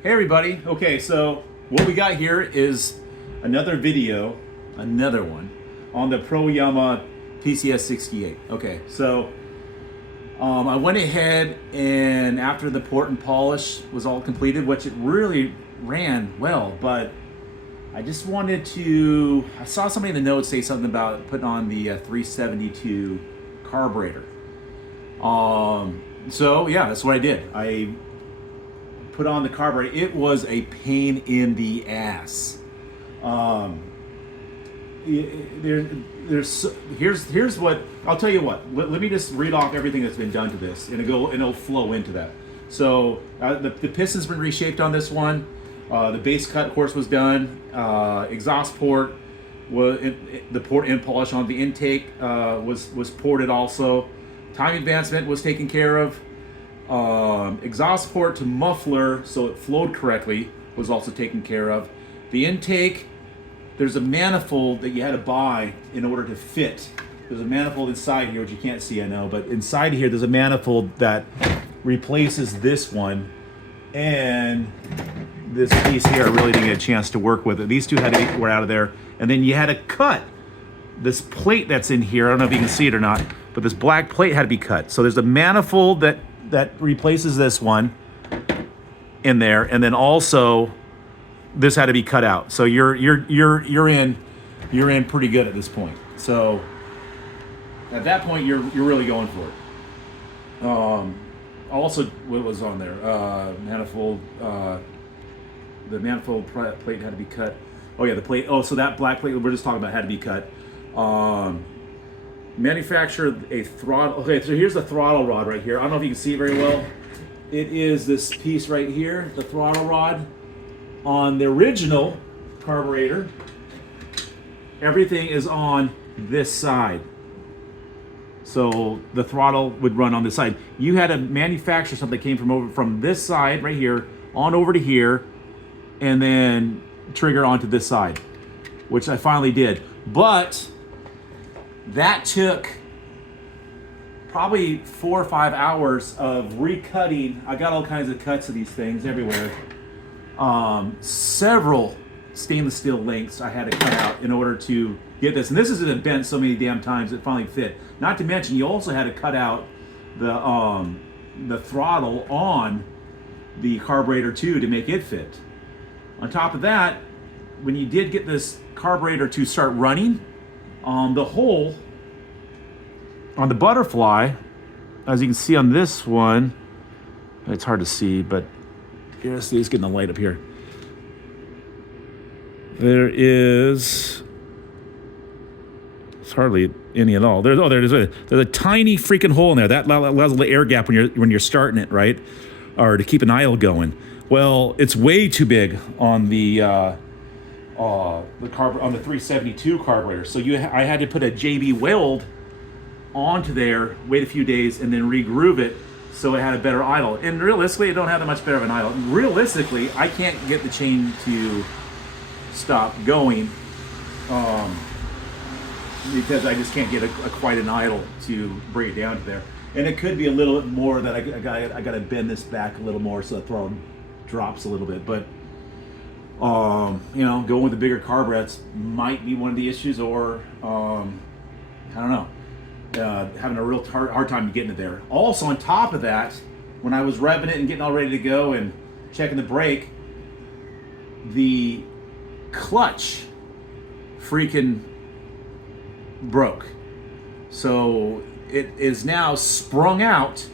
Hey everybody. Okay, so what we got here is another video, another one, on the Pro Yama PCS 68. Okay, so I went ahead and after the port and polish was all completed, which it really ran well, but I just wanted to, I saw somebody in the notes say something about putting on the 372 carburetor. So yeah, that's what I did. I put on the carburetor. It was a pain in the ass. Here's what I'll tell you. What let me just read off everything that's been done to this, and it'll flow into that. So the piston's been reshaped on this one. The base cut, of course, was done. Exhaust port was the port and polish on the intake was ported also. Time advancement was taken care of. Exhaust port to muffler so it flowed correctly was also taken care of. The intake, there's a manifold that you had to buy in order to fit. There's a manifold inside here, which you can't see, I know, but inside here there's a manifold that replaces this one, and this piece here I really didn't get a chance to work with it. These two were out of there, and then you had to cut this plate that's in here. I don't know if you can see it or not, but this black plate had to be cut. So there's a manifold that replaces this one in there, and then also this had to be cut out. So you're in pretty good at this point. So at that point you're really going for it. Also, what was on there? Manifold. The manifold plate had to be cut. Oh yeah, the plate. Oh, so that black plate we're just talking about had to be cut. Manufactured a throttle. Okay, so here's the throttle rod right here. I don't know if you can see it very well. It is this piece right here, the throttle rod. On the original carburetor, everything is on this side. So the throttle would run on this side. You had to manufacture something that came from this side right here on over to here, and then trigger onto this side, which I finally did. But that took probably 4 or 5 hours of recutting. I got all kinds of cuts of these things everywhere. Several stainless steel links I had to cut out in order to get this. And this has been bent so many damn times it finally fit. Not to mention, you also had to cut out the throttle on the carburetor too to make it fit. On top of that, when you did get this carburetor to start running, the hole on the butterfly, as you can see on this one, it's hard to see, but here's getting the light up here. It's hardly any at all. There's a tiny freaking hole in there that allows the air gap when you're starting it, right, or to keep an idle going. Well, it's way too big on the 372 carburetor. So I had to put a JB weld onto there, wait a few days, and then re-groove it so it had a better idle. And realistically, it don't have that much better of an idle. Realistically, I can't get the chain to stop going because I just can't get quite an idle to bring it down to there. And it could be a little bit more that I got to bend this back a little more so the throttle drops a little bit. But going with the bigger carburetors might be one of the issues, or I don't know, having a real hard time getting it there. Also, on top of that, when I was revving it and getting all ready to go and checking the brake, the clutch freaking broke. So it is now sprung out,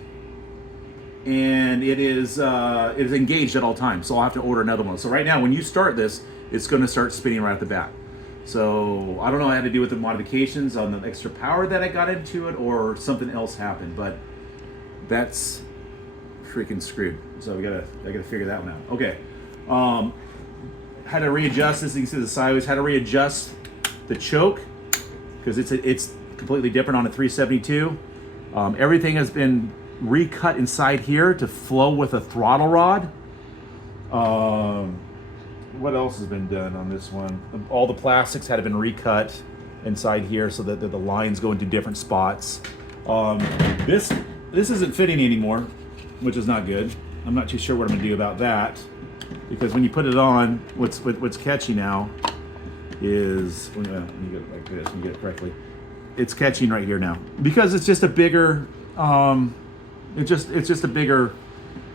and it is engaged at all times. So I'll have to order another one. So right now, when you start this, it's going to start spinning right at the back. So I don't know what I had to do with the modifications on the extra power that I got into it, or something else happened, but that's freaking screwed. So I gotta figure that one out. Okay. Had to readjust this. You can see the sideways. Had to readjust the choke because it's completely different on a 372. Everything has been recut inside here to flow with a throttle rod. What else has been done on this one? All the plastics had been recut inside here so that the lines go into different spots. This isn't fitting anymore, which is not good. I'm not too sure what I'm gonna do about that. because when you put it on, what's catchy now is when you get it like this, when you get it correctly, it's catching right here now because it's just a bigger. It's just a bigger.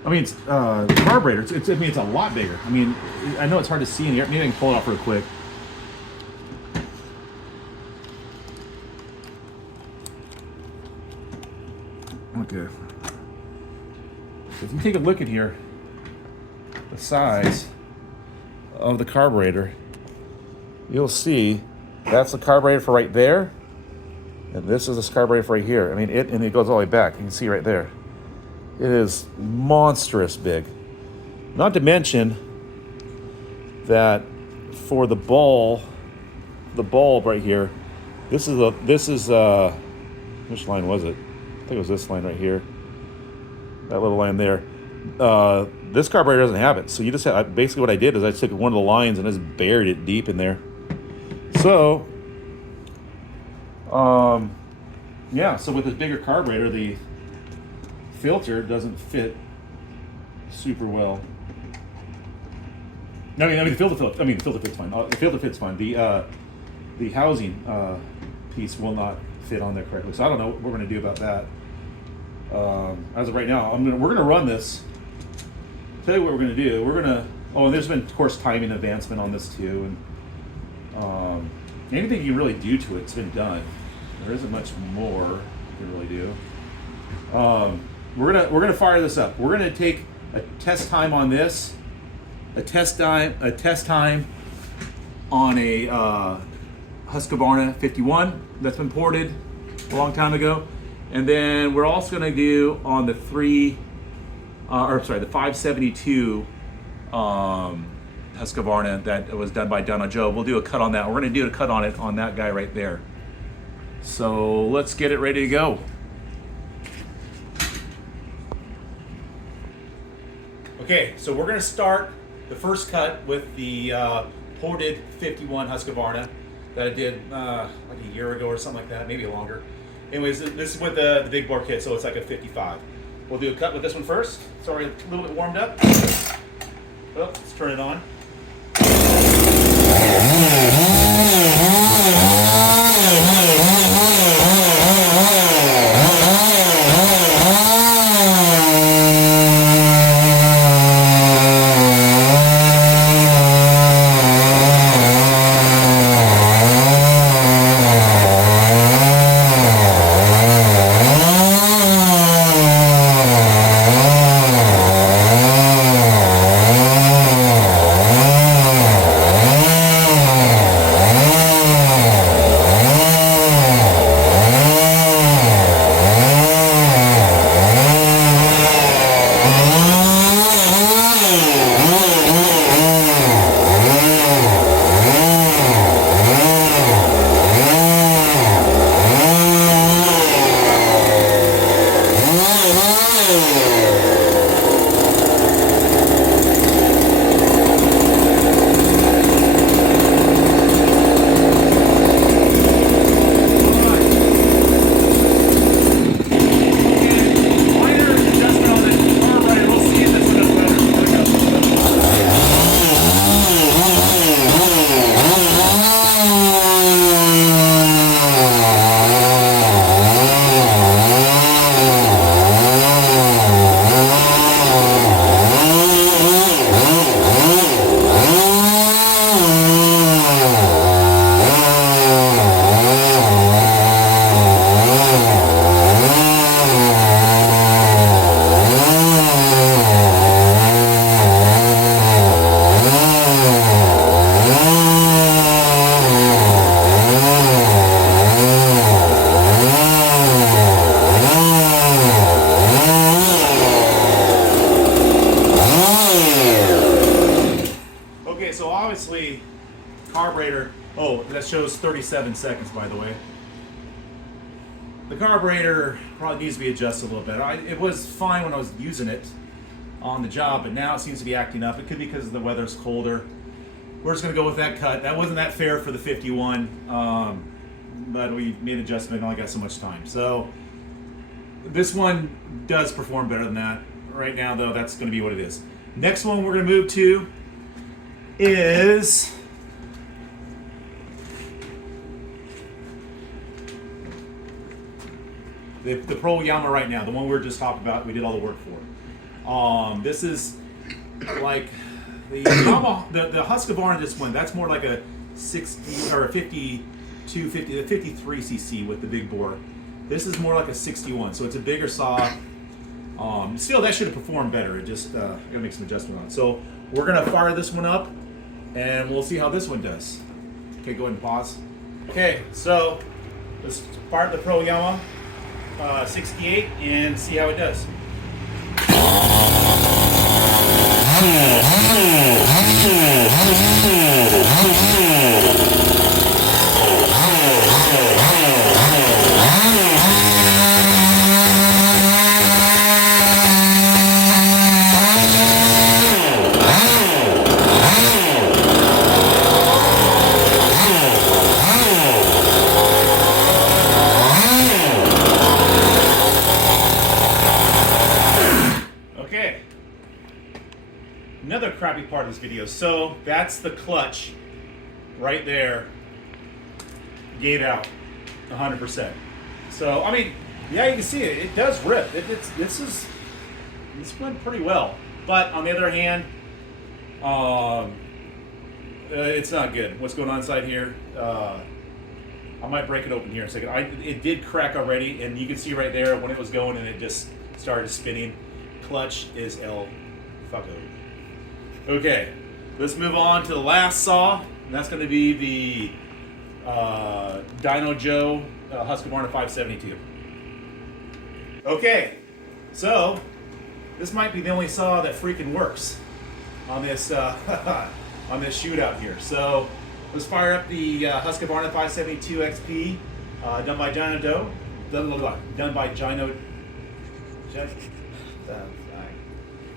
I mean, it's carburetor. I mean, it's a lot bigger. I mean, I know it's hard to see in here. Maybe I can pull it off real quick. Okay. If you take a look at here, the size of the carburetor, you'll see that's the carburetor for right there, and this is the carburetor for right here. I mean, it goes all the way back. You can see right there. It is monstrous big. Not to mention that for the bulb right here, this is which line was it? I think it was this line right here. That little line there. This carburetor doesn't have it, so you just have, basically what I did is I took one of the lines and just buried it deep in there. So, yeah. So with this bigger carburetor, the filter doesn't fit super well. I mean the filter fits fine. The filter fits fine. The housing piece will not fit on there correctly. So I don't know what we're going to do about that. As of right now, we're gonna run this. Tell you what we're gonna do. And there's been, of course, timing advancement on this too, and anything you can really do to it's been done. There isn't much more you can really do. We're gonna fire this up. We're gonna take a test time on this, a test time on a Husqvarna 51 that's been ported a long time ago. And then we're also going to do on the 572 Husqvarna that was done by Donna Joe. We'll do a cut on that. We're going to do a cut on it on that guy right there. So let's get it ready to go. Okay, so we're going to start the first cut with the ported 51 Husqvarna that I did like a year ago or something like that, maybe longer. Anyways, this is with the big bore kit, so it's like a 55. We'll do a cut with this one first. It's already a little bit warmed up. Well, let's turn it on. carburetor, oh, that shows 37 seconds, by the way. The carburetor probably needs to be adjusted a little bit. It was fine when I was using it on the job, but now it seems to be acting up. It could be because the weather's colder. We're just going to go with that cut. That wasn't that fair for the 51, but we made an adjustment and only got so much time. So this one does perform better than that. Right now, though, that's going to be what it is. Next one we're going to move to is the Pro Yama right now, the one we were just talking about. We did all the work for. This is like the Yama, the Husqvarna. This one, that's more like a 60 or a 52, 50, 53 cc with the big bore. This is more like a 61, so it's a bigger saw. Still, that should have performed better. It just gotta make some adjustment on it. So we're gonna fire this one up, and we'll see how this one does. Okay, go ahead and pause. Okay, so let's fire the Pro Yama 68 and see how it does. Okay, another crappy part of this video. So that's the clutch right there, gave out 100%. So I mean, yeah, you can see it. It does rip. This went pretty well. But on the other hand, it's not good. What's going on inside here? I might break it open here in a second. It did crack already, and you can see right there when it was going, and it just started spinning. Clutch is El Fucko. Okay, let's move on to the last saw. And that's going to be the Dino Joe Husqvarna 572. Okay, so this might be the only saw that freaking works on this on this shootout here. So let's fire up the Husqvarna 572 XP, done by Dino Joe. Done by Dino.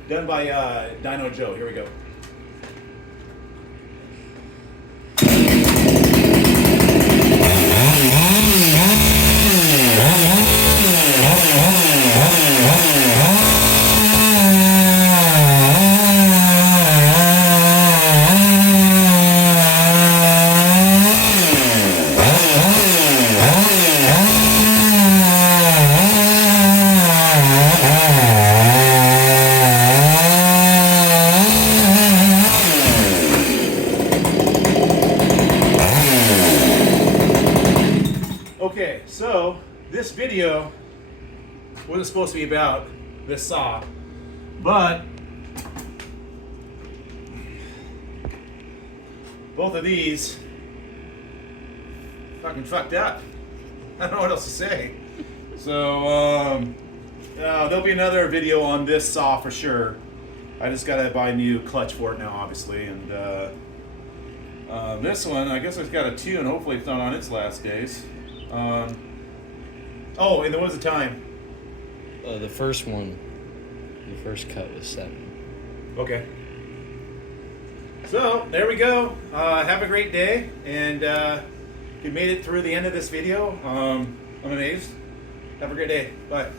Done by Dino Joe. Here we go. Okay, so this video wasn't supposed to be about this saw, but both of these fucking fucked up. I don't know what else to say. So there'll be another video on this saw for sure. I just gotta buy a new clutch for it now, obviously, and this one, I guess it's got a 2, and hopefully it's not on its last days. Oh, and there was a time. The first one, the first cut was 7. Okay. So, there we go. Have a great day, and if you made it through the end of this video, I'm amazed. Have a great day. Bye.